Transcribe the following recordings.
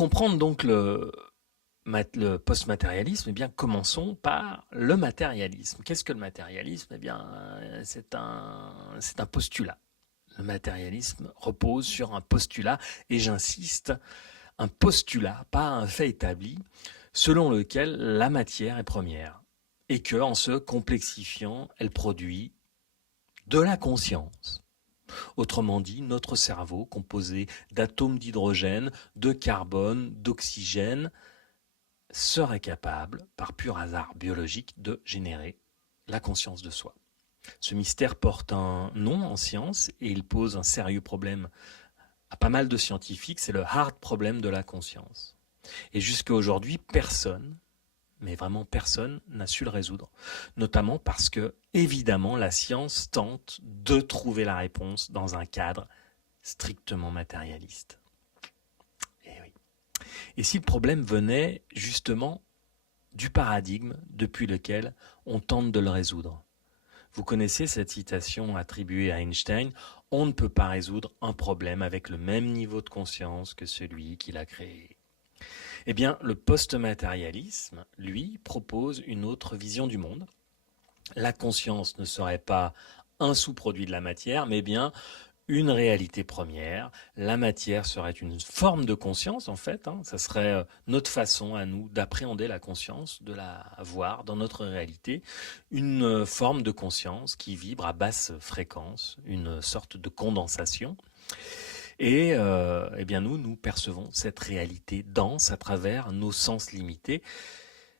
comprendre donc le post-matérialisme, eh bien, commençons par le matérialisme. Qu'est-ce que le matérialisme? Eh bien, c'est un postulat. Le matérialisme repose sur un postulat, et j'insiste, un postulat, pas un fait établi, selon lequel la matière est première, et que, en se complexifiant, elle produit de la conscience. Autrement dit, notre cerveau, composé d'atomes d'hydrogène, de carbone, d'oxygène, serait capable, par pur hasard biologique, de générer la conscience de soi. Ce mystère porte un nom en science et il pose un sérieux problème à pas mal de scientifiques, c'est le hard problème de la conscience. Et jusqu'à aujourd'hui, personne, mais vraiment personne, n'a su le résoudre. Notamment parce que, évidemment, la science tente de trouver la réponse dans un cadre strictement matérialiste. Et oui. Et si le problème venait justement du paradigme depuis lequel on tente de le résoudre? Vous connaissez cette citation attribuée à Einstein: on ne peut pas résoudre un problème avec le même niveau de conscience que celui qui l'a créé. Eh bien, le post-matérialisme, lui, propose une autre vision du monde. La conscience ne serait pas un sous-produit de la matière, mais bien une réalité première. La matière serait une forme de conscience, en fait. Ça serait notre façon à nous d'appréhender la conscience, de la voir dans notre réalité. Une forme de conscience qui vibre à basse fréquence, une sorte de condensation. Et eh bien nous percevons cette réalité dense à travers nos sens limités.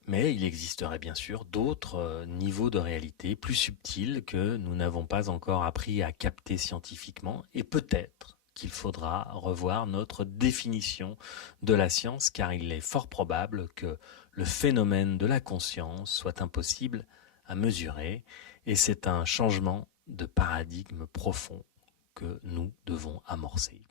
Mais il existerait bien sûr d'autres niveaux de réalité plus subtils que nous n'avons pas encore appris à capter scientifiquement, et peut-être qu'il faudra revoir notre définition de la science, car il est fort probable que le phénomène de la conscience soit impossible à mesurer, et c'est un changement de paradigme profond que nous devons amorcer.